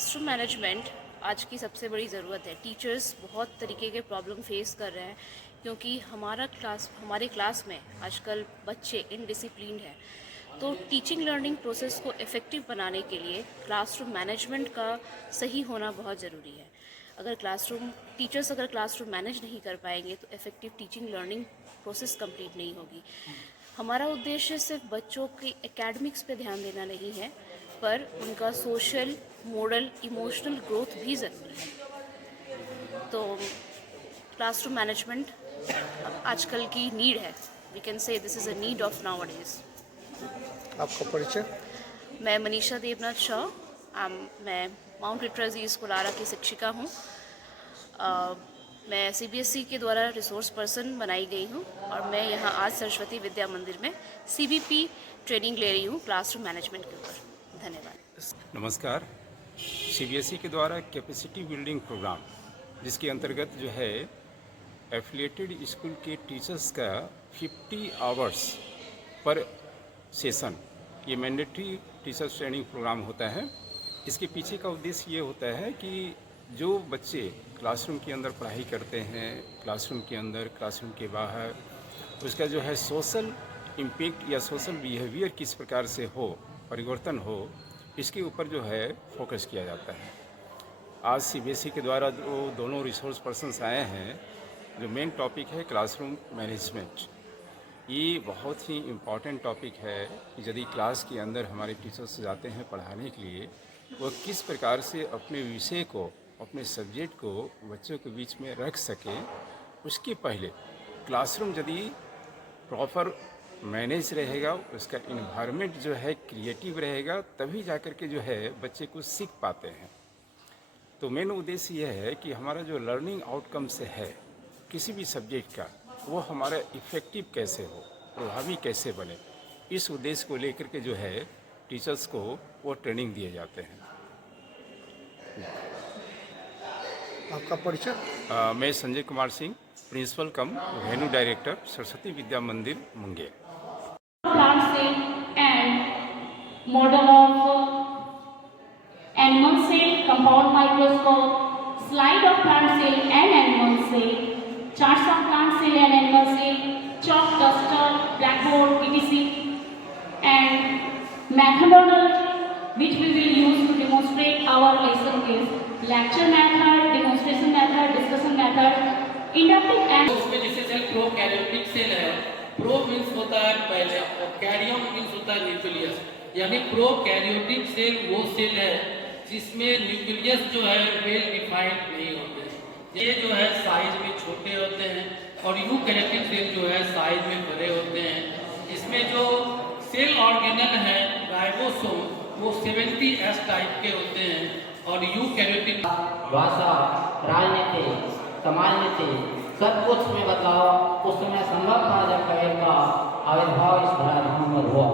Classroom management आज की सबसे बड़ी ज़रूरत है। टीचर्स बहुत तरीके के प्रॉब्लम फेस कर रहे हैं क्योंकि हमारे क्लास में आजकल बच्चे इनडिसिप्लिन्ड हैं। तो टीचिंग लर्निंग प्रोसेस को इफ़ेक्टिव बनाने के लिए क्लासरूम मैनेजमेंट का सही होना बहुत ज़रूरी है। टीचर्स अगर क्लासरूम मैनेज नहीं कर पाएंगे तो effective teaching learning process complete नहीं होगी। हमारा उद्देश्य सिर्फ बच्चों के एकेडमिक्स पे ध्यान देना नहीं है, पर उनका सोशल, मोरल, इमोशनल ग्रोथ भी ज़रूरी है। तो क्लासरूम मैनेजमेंट आजकल की नीड है। We can say this is a need of nowadays. आपका परिचय? मैं मनीषा देवनाथ शाह, मैं माउंट लिटरेसी कोलारा की शिक्षिका हूँ। मैं सीबीएसई के द्वारा रिसोर्स पर्सन बनाई गई हूँ और मैं यहाँ आज सरस्वती विद्या मंदिर में सीबीपी ट्रेनिंग ले रही हूँ क्लासरूम मैनेजमेंट के ऊपर। धन्यवाद। नमस्कार। सीबीएसई के द्वारा कैपेसिटी बिल्डिंग प्रोग्राम, जिसके अंतर्गत जो है एफिलिएटेड स्कूल के टीचर्स का 50 आवर्स पर सेशन, ये मैंडेटरी टीचर्स ट्रेनिंग प्रोग्राम होता है। इसके पीछे का उद्देश्य ये होता है कि जो बच्चे क्लासरूम के अंदर पढ़ाई करते हैं, क्लासरूम के अंदर, क्लासरूम के बाहर, उसका जो है सोशल इम्पैक्ट या सोशल बिहेवियर किस प्रकार से हो, परिवर्तन हो, इसके ऊपर जो है फोकस किया जाता है। आज सीबीएसई के द्वारा जो दोनों रिसोर्स पर्सन्स आए हैं, जो मेन टॉपिक है क्लासरूम मैनेजमेंट, ये बहुत ही इम्पॉर्टेंट टॉपिक है कि यदि क्लास के अंदर हमारे टीचर्स जाते हैं पढ़ाने के लिए, वो किस प्रकार से अपने विषय को, अपने सब्जेक्ट को बच्चों के बीच में रख सके। उसके पहले क्लासरूम यदि प्रॉपर मैनेज रहेगा, उसका इन्वायरमेंट जो है क्रिएटिव रहेगा, तभी जाकर के जो है बच्चे कुछ सीख पाते हैं। तो मेन उद्देश्य यह है कि हमारा जो लर्निंग आउटकम्स है किसी भी सब्जेक्ट का, वो हमारा इफ़ेक्टिव कैसे हो, प्रभावी कैसे बने, इस उद्देश्य को लेकर के जो है टीचर्स को वो ट्रेनिंग दिए जाते हैं। आपका परिचय? मैं संजय कुमार सिंह, प्रिंसिपल कम वेन्यू डायरेक्टर, सरस्वती विद्या मंदिर, Munger. Plant cell and model of animal cell, compound microscope, slide of plant cell and animal cell, charts of plant cell and animal cell, chalk, duster, blackboard, etc. and methodology which we will use to demonstrate our lesson is lecture method, demonstration method, discussion method, inductive and उसमें जैसे cell prokaryotic cell है। Pro means होता है पहले और carrion means होता है nucleus. यानी प्रोकैरियोटिक सेल वो सेल है जिसमें न्यूक्लियस जो है वेल डिफाइंड नहीं होते। ये जो है साइज में छोटे होते हैं और यूकैरियोटिक सेल जो है साइज में बड़े होते हैं। इसमें जो सेल ऑर्गेनल है राइबोसोम, वो 70S टाइप के होते हैं और यूकैरियोटिक भाषा, राजनीति, समाज नीति, सब कुछ में बदलाव उस समय संभव था जब कबीर का आविर्भाव इस धराधाम पर हुआ।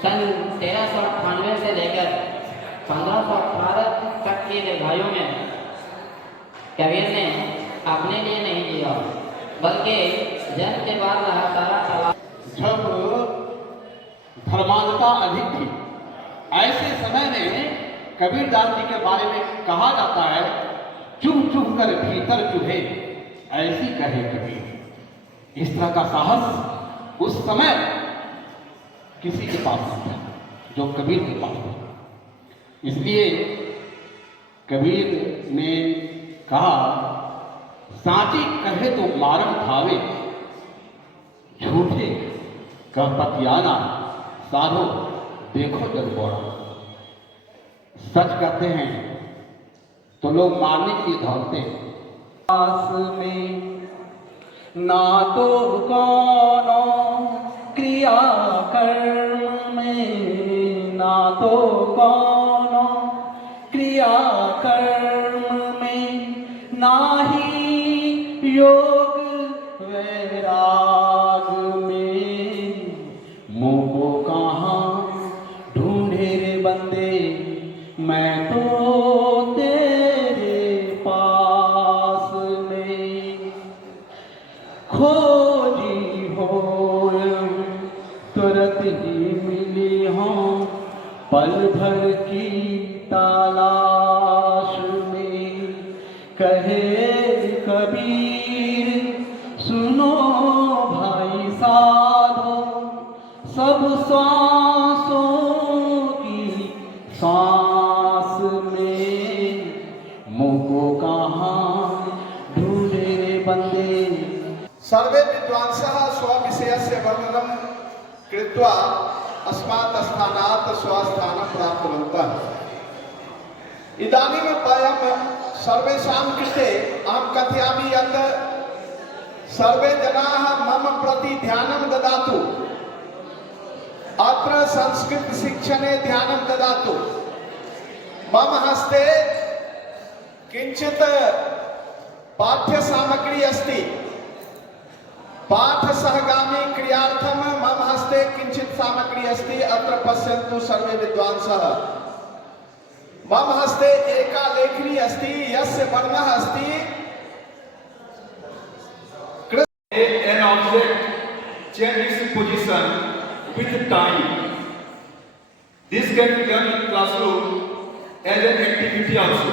सन 1398 से लेकर 1518 तक के दीर्घायु में कबीर ने अपने लिए नहीं जिया, बल्कि जन्म के बाद लगातार चला। जब धर्मांधता अधिक थी, ऐसे समय में कबीरदास जी के बारे में कहा जाता है, चुभ चुभ कर भीतर चुभे ऐसी कहे कबीर। इस तरह का साहस उस समय किसी के पास नहीं था जो कबीर के पास था। इसलिए कबीर ने कहा, सांची कहे तो मारम खावे, झूठे कह पतियाना, साधो देखो जग बोरा। सच कहते हैं तो लोग मारने के लिए दौड़ते हैं। पास में ना तो कौनो क्रिया कर्म में, ना तो कौनो क्रिया कर्म में, ना ही योग वैराग में। मुँह को कहाँ ढूंढे रे बंदे, मैं तो तेरे पास में। खोजी हो तुरंत ही मिली हूँ, पल भर की तलाश में। कहे कबीर सुनो भाई साधो, सब सांसों की सांस में, मुझको कहाँ ढूंढे बंदे। सर्वे विद्वांसः स्वविषयस्य वर्णनं कृत्वा अस्मात् स्थानात् स्वस्थानं प्राप्तवन्तः। इदानीं वयं सर्वेषां कृते अहं कथयामि यत् सर्वे जनाः मम प्रति ध्यानं ददातु। अत्र संस्कृतशिक्षणे ध्यानं ददातु। मम हस्ते किञ्चित् पाठ्यसामग्री अस्ति। पाठसहगामी क्रियार्थं मम हस्ते किञ्चित् सामग्री अस्ति। अत्र पश्यन्तु सर्वे विद्वांसः। मम हस्ते एका लेखनी अस्ति यस्य वर्णः अस्ति an object change its position with time. This can be done in classroom as an activity also.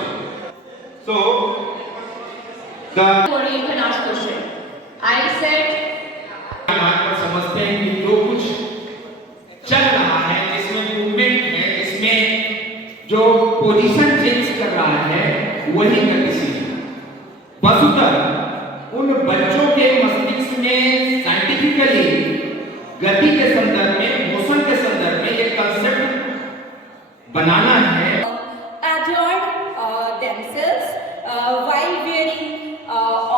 So the You can ask question. I said पर समझते हैं कि जो कुछ चल रहा है, जिसमें मूवमेंट है, जिसमें जो पोजीशन चेंज कर रहा है, वही गतिशील है। वस्तुतः उन बच्चों के मस्तिष्क में साइंटिफिकली गति के संदर्भ में, मोशन के संदर्भ में एक कंसेप्ट बनाना है। adorn themselves while wearing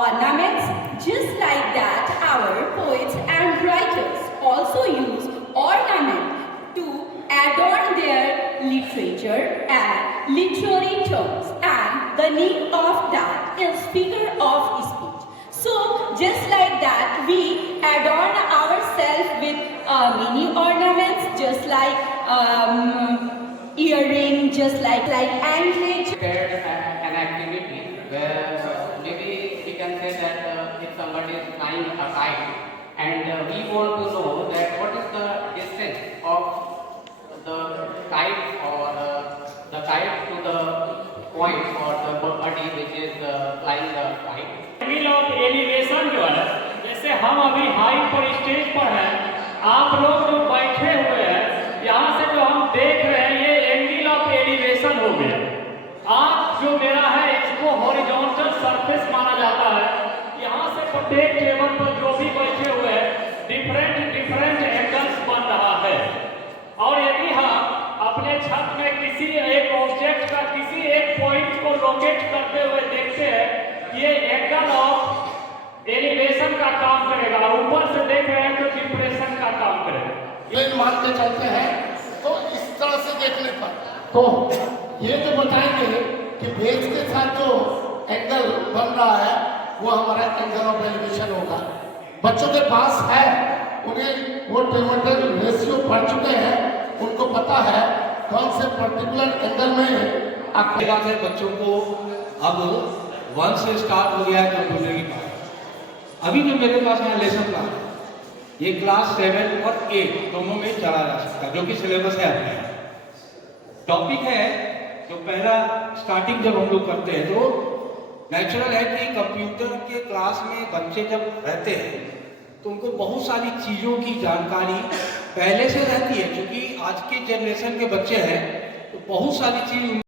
ornaments. Just like that, our poets and writers also use ornament to adorn their literature and literary terms, and the name of that is figure of speech. So, just like that, we adorn ourselves with mini ornaments, just like earring, just like anklet. An activity where maybe we can say that if somebody is flying a kite and we want to know that what is the distance of the kite or the kite to the point or the body which is flying the kite. Angle of elevation जो है, जैसे हम अभी height पर stage पर हैं, आप लोग जो बैठे हुए हैं, यहाँ से जो हम देख रहे हैं, ये एंगल ऑफ एलिवेशन हो गया। आप जो मेरा है इसको हॉरिजॉन्टल सरफेस माना जाता है। यहाँ से प्रत्येक टेबल पर जो भी बैठे हुए हैं, डिफरेंट एंगल्स बन रहा है। और यदि हम अपने छत में किसी एक ऑब्जेक्ट का किसी एक पॉइंट को लोकेट करते हुए देखते हैं, ये एंगल ऑफ एलिवेशन का काम करेगा। ऊपर से देख रहे हैं तो डिप्रेशन का काम करेगा। प्लेन मान के चलते हैं तो इस तरह से देखने पर तो ये जो बताएंगे कि बेस के साथ जो एंगल बन रहा है वो हमारा एंगल ऑफ एलिवेशन होगा। बच्चों के पास है, उन्हें वो टेबल रेशियो पढ़ चुके हैं, उनको पता है कौन से पर्टिकुलर एंगल में आपके बच्चों को अब 1 से स्टार्ट हो गया है कंप्यूटर की बात। अभी जो मेरे पास यहाँ लेसन प्लान है, ये क्लास 7 और 8 दोनों में चला जा सकता है, जो कि सिलेबस है अपने यहाँ। टॉपिक है जो पहला स्टार्टिंग जब हम लोग करते हैं तो नेचुरल है कि कंप्यूटर के क्लास में बच्चे जब रहते हैं तो उनको बहुत सारी चीज़ों की जानकारी पहले से रहती है, क्योंकि आज के जनरेशन के बच्चे हैं तो बहुत सारी चीज़